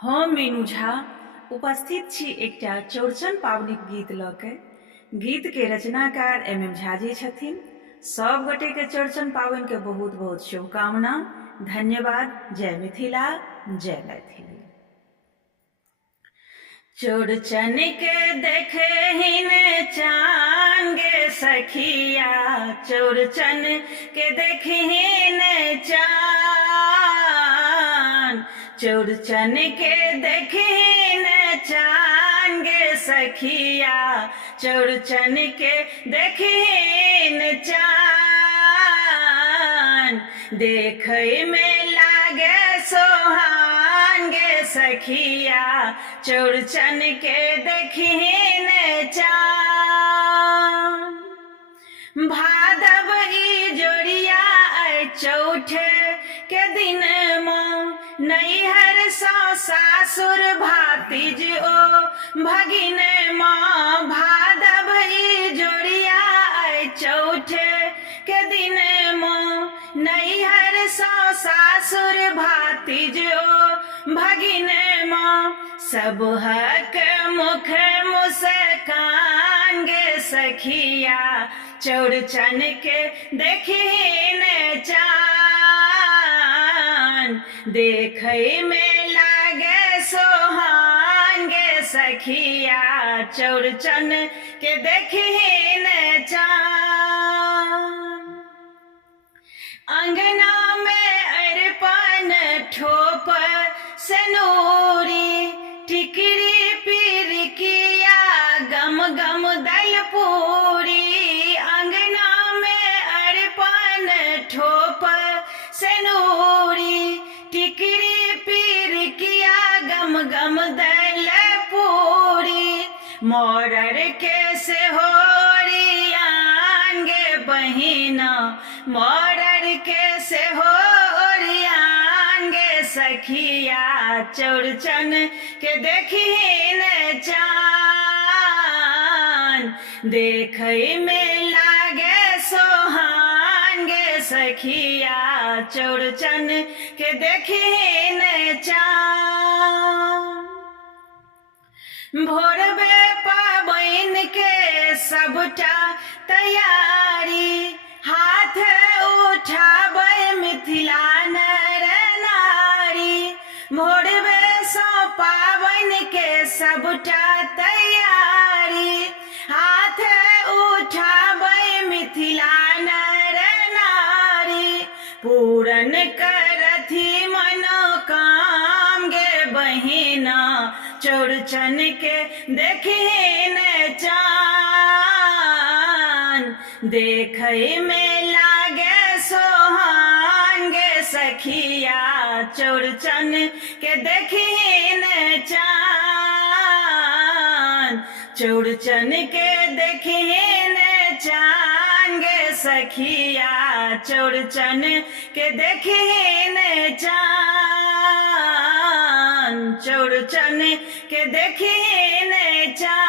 हम मीनू झा उपस्थित छी एकटा चौड़चन पाबनिक गीत लऽ के। गीत के रचनाकार MM झा जी छथिन। सब गोटे के चौड़चन पाबनि के बहुत बहुत शुभकामना। धन्यवाद। जय मिथिला, जय मैथिली। चौड़चन के देखे हिन चान गे सखिया, चौड़चन के देखे हिन चान, चौड़चन के देखे हिन चान गे सखिया, चौड़चन के देखे हिन चान, देखै में लागे सोहान गे सखिया, चौड़चन के देखिन चान। भादव ई जोड़िया चौठे के दिन नैहर सौ सासुर भातिज ओ भगिन माँ। भादव ई जोड़िया चौठे के दिन नैहर सौ सासुर भातिज ओ भगिन माँ। सब हक मुख मुस्कान गे सखिया, चौड़चन के देखिन चान, देखै में लागे सोहान गे सखिया, चौड़चन के देखिन चान। अंगना में अरपन ठोप सनूरी, टिकरी पिरकिया गम गम दलपूरी। अंगना में अरपन ठोप सनूरी, टिकरी पिरकिया गम गम दलपूरी। मोरर के से होरियान गे बहिना, मोरर के से होरियान गे सखिया, चौड़चन के देखिन चान, देखै में लागे सोहान गे सखिया, चौड़चन के देखिन चान। भोरबे पाबनि के सबटा तैयारी, हाथ उठाबै मिथिला नर नारी। भोरबे सौ पाबनि के सबटा तैयारी, हाथ उठाबै मिथिला नर नारी। पूरन करथि मनोकाम गे बहिना, चौड़चन के देखिन चान, देखै में लागे सोहान गे सखिया, चौड़चन के देखिन चान, चौड़चन के देखिन चान गे सखिया, चौड़चन के देखिन चान, चौड़चन के देखिन चान।